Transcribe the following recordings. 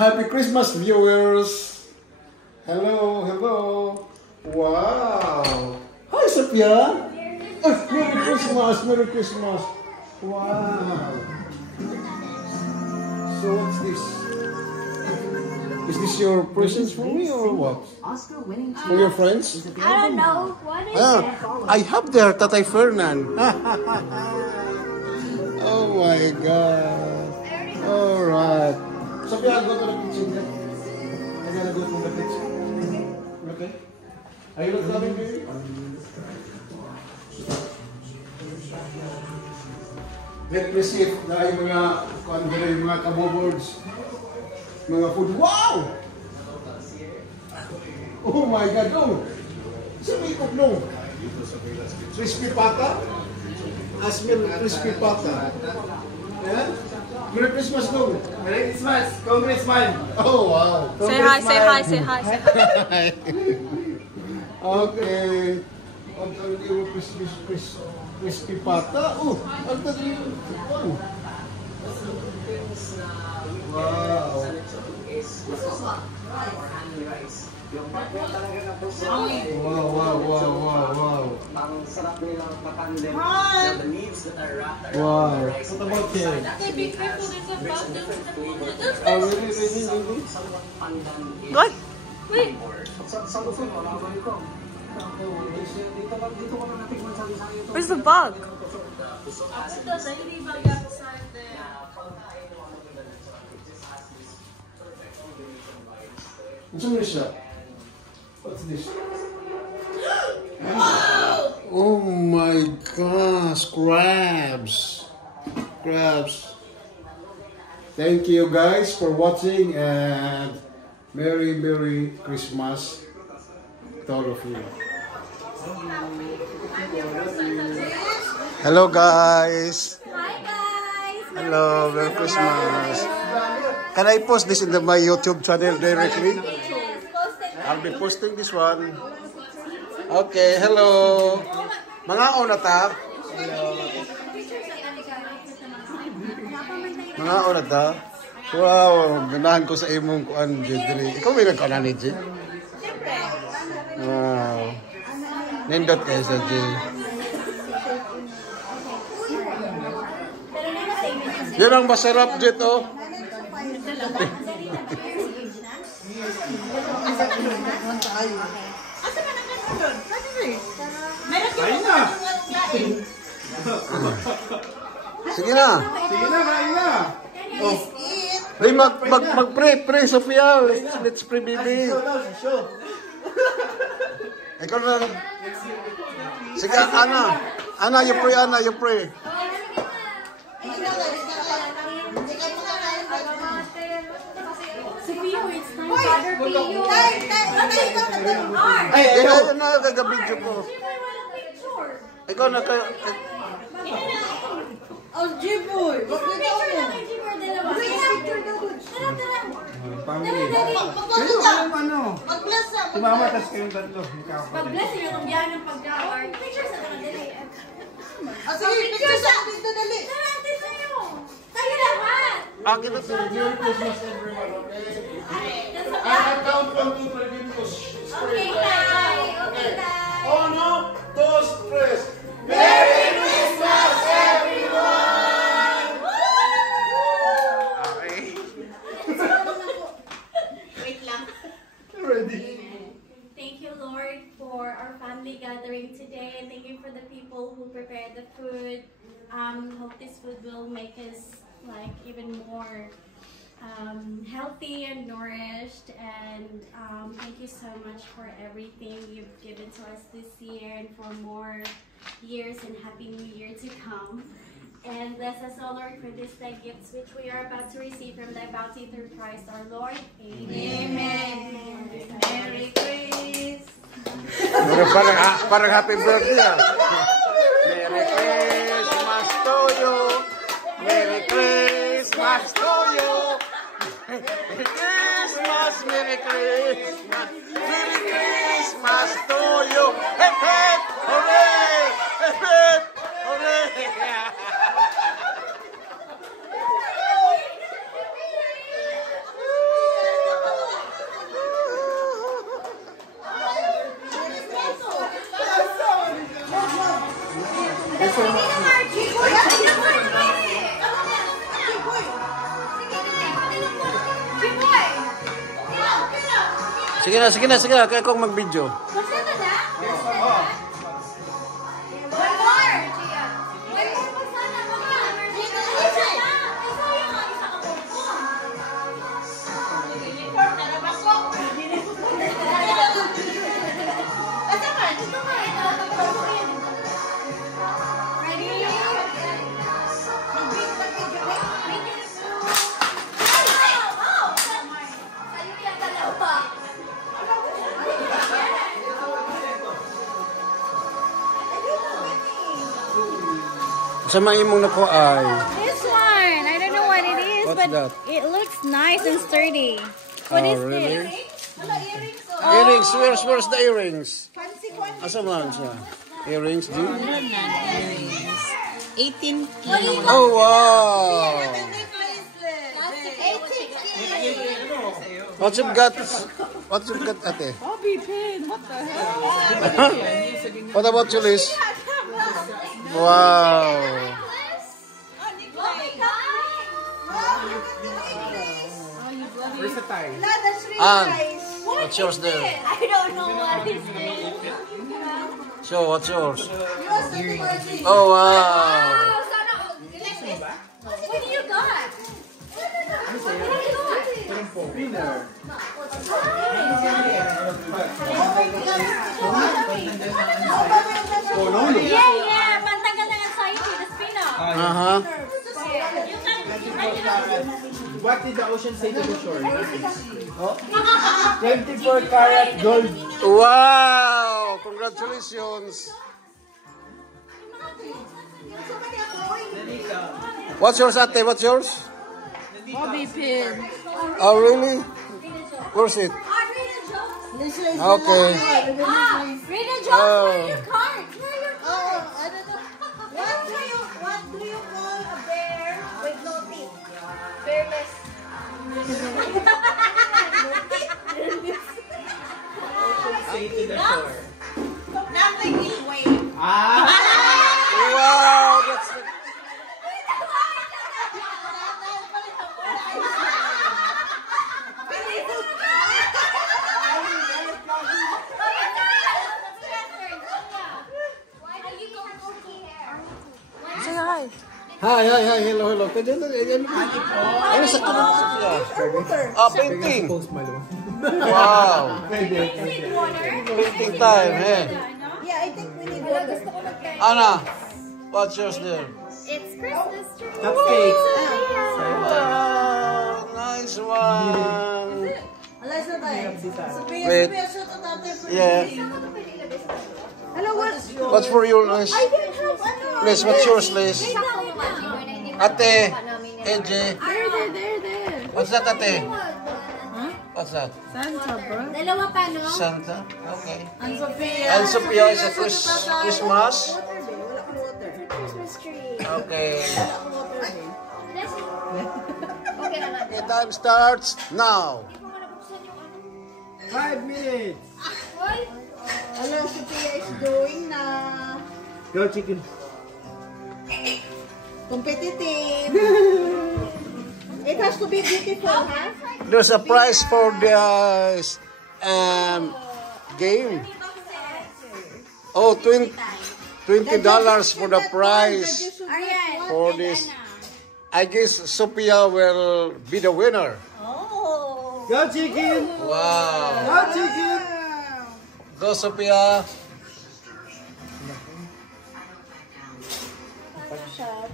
Happy Christmas, viewers! Hello, hello! Wow! Hi, Sophia! Oh, Merry Christmas! Merry Christmas! Wow! So, what's this? Is this your presents for me or what? For your friends? I don't know. What is it? I have there Tatay Fernan. Oh my God! All right. Sophia, go to the kitchen. I'm gonna go to the kitchen. Okay? Are you not coming, baby? Let's receive na yung mga kaboboards, mga food. Wow! Oh my God! Oh! Sa may kuklong. Crispy pata. Asmil crispy pata. Yan. Merry Christmas, Dong. Merry Christmas. Congress man. Oh, wow. Say hi, say hi, say hi, say hi. Okay. Ang tawag yung crispy pata. Oh, ang tawag yung... Wow. Wow. Ang sarap nilang patandem na the leaves that are wrapped Wow. rice. What about here? Be careful, there's a bug. Oh, really? Somewhat pandan is What? Wait. Sa Luzon, wala ko ito. Dito ko na natikman sa Luzon. Where's the bug? What's this? Oh my gosh, crabs. Thank you guys for watching and Merry Christmas to all of you. Hello guys. Hi guys. Hello, Merry Christmas. Can I post this in my YouTube channel directly? I'll be posting this one. Okay, hello. Mga onata. Mga onata. Wow, ganahan ko sa imong kuan, Jedri. Ikaw may nagkaanan ni Jed? Wow. Nindot kayo sa Jed. Yan ang masarap, Jed, oh. Sige na, kain na. Oh. Hey, mag-pray, Sophia. Let's pray, baby. Ikaw na. Sige, Ana, you pray. Father Pio. Ay, nagagabidyo ko. Ikaw na kayo. Oh, Jiboy! Wag mo ito mo! Mag-bless na! Tumamatas kayong tatlo. Pag-bless yun ang biyahe ng pag-awar. Pictures na dali. Sige, pictures na dito, dali! Narante sa'yo. Tayo lahat. Akin na sa'yo. Merry Christmas everyone, okay? Count 1, 2, 3, dito. Okay, Tay. Okay, Tay. 1, 2, 3. Merry Christmas everyone! Okay. Wait lang. Ready? Thank you, Lord, for our family gathering today. Thank you for the people who prepared the food. Hope this food will make us like even more healthy and nourished. And thank you so much for everything you've given to us this year and for more years and happy new year to come. And bless us, O Lord, for this thy gifts which we are about to receive from thy bounty through Christ our Lord. Amen. Merry Christmas. Parang happy birthday. Merry Christmas to you. Merry Christmas to you. Merry Christmas, Merry Christmas. Merry Christmas to you. Hip hip, hooray! Hip hip, hooray! Sige na, sige na, sige na. Kaya kong mag-video. Basta na na? One more! One more pa sana, mga. Isa na. Isa yung isa ka po. Uniform na naman ko. Basta man. Ready? Sa'yo yung dalawa. Sa mga imong nako ay. This one, I don't know what it is, What's but that? it looks nice and sturdy. What is Really? this? Earrings, where's the earrings? Fancy one. Asa man siya? Earrings, di? 18 kilo. Oh, wow! What you've got? What you've got, ate? Bobby pin, what the hell? What about you, Liz? Wow! Versatile. That's really Ann, nice. what's yours there? I don't know what is this. So, what's yours? Earrings. Oh, wow! Oh, sana all. What do you got? What do you got? Winner. Yeah, yeah. Pantanggal na nga sa'yo. The spin-off. Uh-huh. What did the ocean say to the shore? 24 karat gold. Wow! Congratulations! What's yours, ate? What's yours? Bobby pin. Oh, really? Where's it? Okay. Rita Jones, where are your cards? Where are your Oh, I don't know. What do you call a bear with no teeth? Fearless. Say to the shore. Nothing is wave. Ah! Wow! That's the... Say hi. Hi, hello. Ano sa kanila? Ah, painting. Post Malo. Wow. Painting time, eh. Yeah, I think we need water. Anna, what's yours there? It's Christmas tree. Cupcake. Wow, nice one. Alas na tayo. Sophia, Wait. shoot at ate for Yeah. Hello, what's yours? What's for you, Liz? I didn't have ano. Liz, what's yours, Liz? Ate, AJ. There. What's that, ate? What's that? Santa, bro. Dalawa pa, no? Santa? Okay. And Sophia. And Sophia is a Christmas? Wala kang water. Christmas tree. Okay. Okay naman. The time starts now. Hindi ko nga nabuksan yung ano. 5 minutes. Hoy! Hello, Sophia is doing na Go chicken. competitive. It has to be beautiful, huh? There's a prize for the game. Oh, $20 for the prize Ayan. for this. I guess Sophia will be the winner. Oh. Go chicken. Wow. Go chicken. Go, Sophia.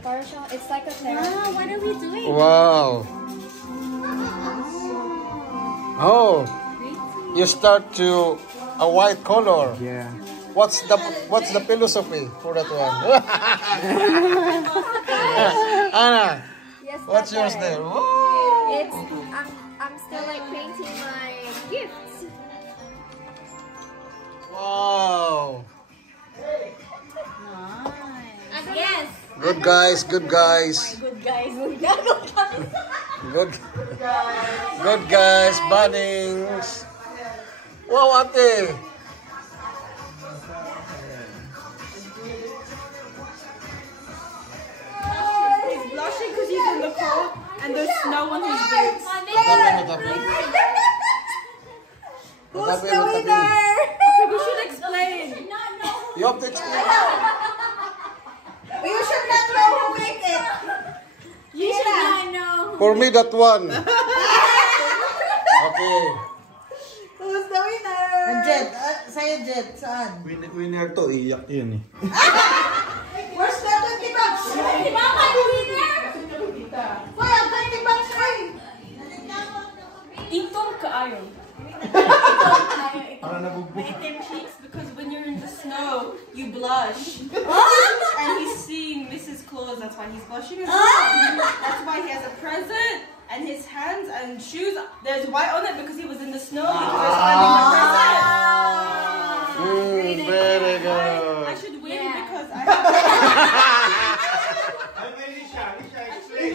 Partial. It's like a wow, what are we doing? Wow. Oh, you start to a white color. Yeah. What's the philosophy for that one? Anna, Yes, what's Papa. yours there? Whoa. It's I'm still like painting my gifts. Wow. Yes. Good guys, good guys. Good guys. Good guys, buddings. Wow, ate. He's blushing because he's in the cold and there's snow on his boots. Who's the winner? Okay, we should explain. You have to explain. You should not know who made it. You should not know. For me, that one. Okay. Who's the winner? Jet, sa'yo Jet, saan? Winner to, iyak yun eh. Where's the 20 bucks? Mama, the winner! Wala, 20 bucks rin. Itong kaayo. Maitim cheeks because when you're in the snow, you blush. And he's seeing Mrs. Claus, that's why he's blushing as well. That's why he has a present. And his hands and shoes, there's white on it because he was in the snow. He was finding the present. Very good. I should win because I You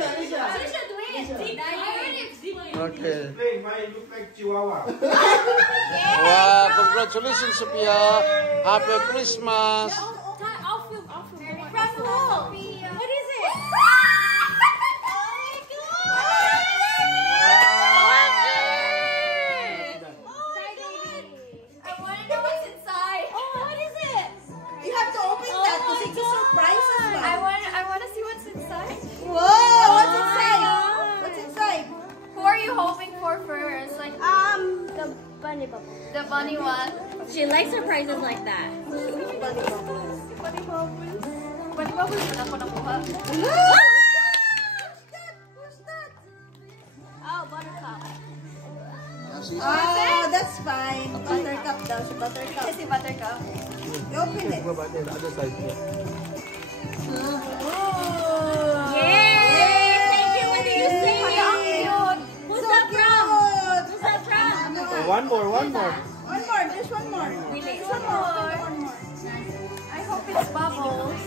should win. I already explained. Okay. Why you look like Chihuahua? Wow, congratulations, Sophia. Happy Christmas. I'll film. From who? What is it? I want to know what's inside. What is it? You have to open that because it's a surprise as well. I want to see what's inside. Whoa, what's inside? What's inside? Who are you hoping for first? Like the bunny bubble. The bunny one. She likes surprises like that. Bunny bubbles. Bunny bubbles. Bunny bubbles yun ako nakuha. Who's that? Oh, buttercup. Oh, that's fine. Buttercup daw. Si Buttercup. Kasi buttercup. You open it. Yay! Thank you. What do you say? Ang cute. Who's So that from? cute. Who's that from? One more. One more. There's one more. Really? There's one more. One more. I hope it's bubbles.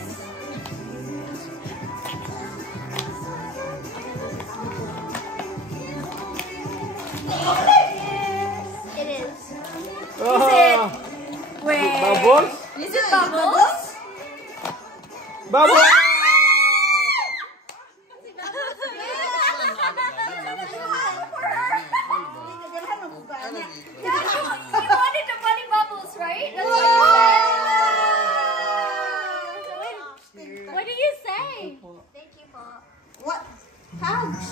It is. Ah, Wait. bubbles? Is it bubbles? Bubbles! You wanted the bunny bubbles, right? That's what you said. What did you say? Thank you, Paul. What? Hugs.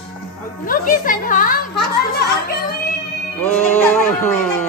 Cookies and hugs. Hugs. Ang galing! Oh.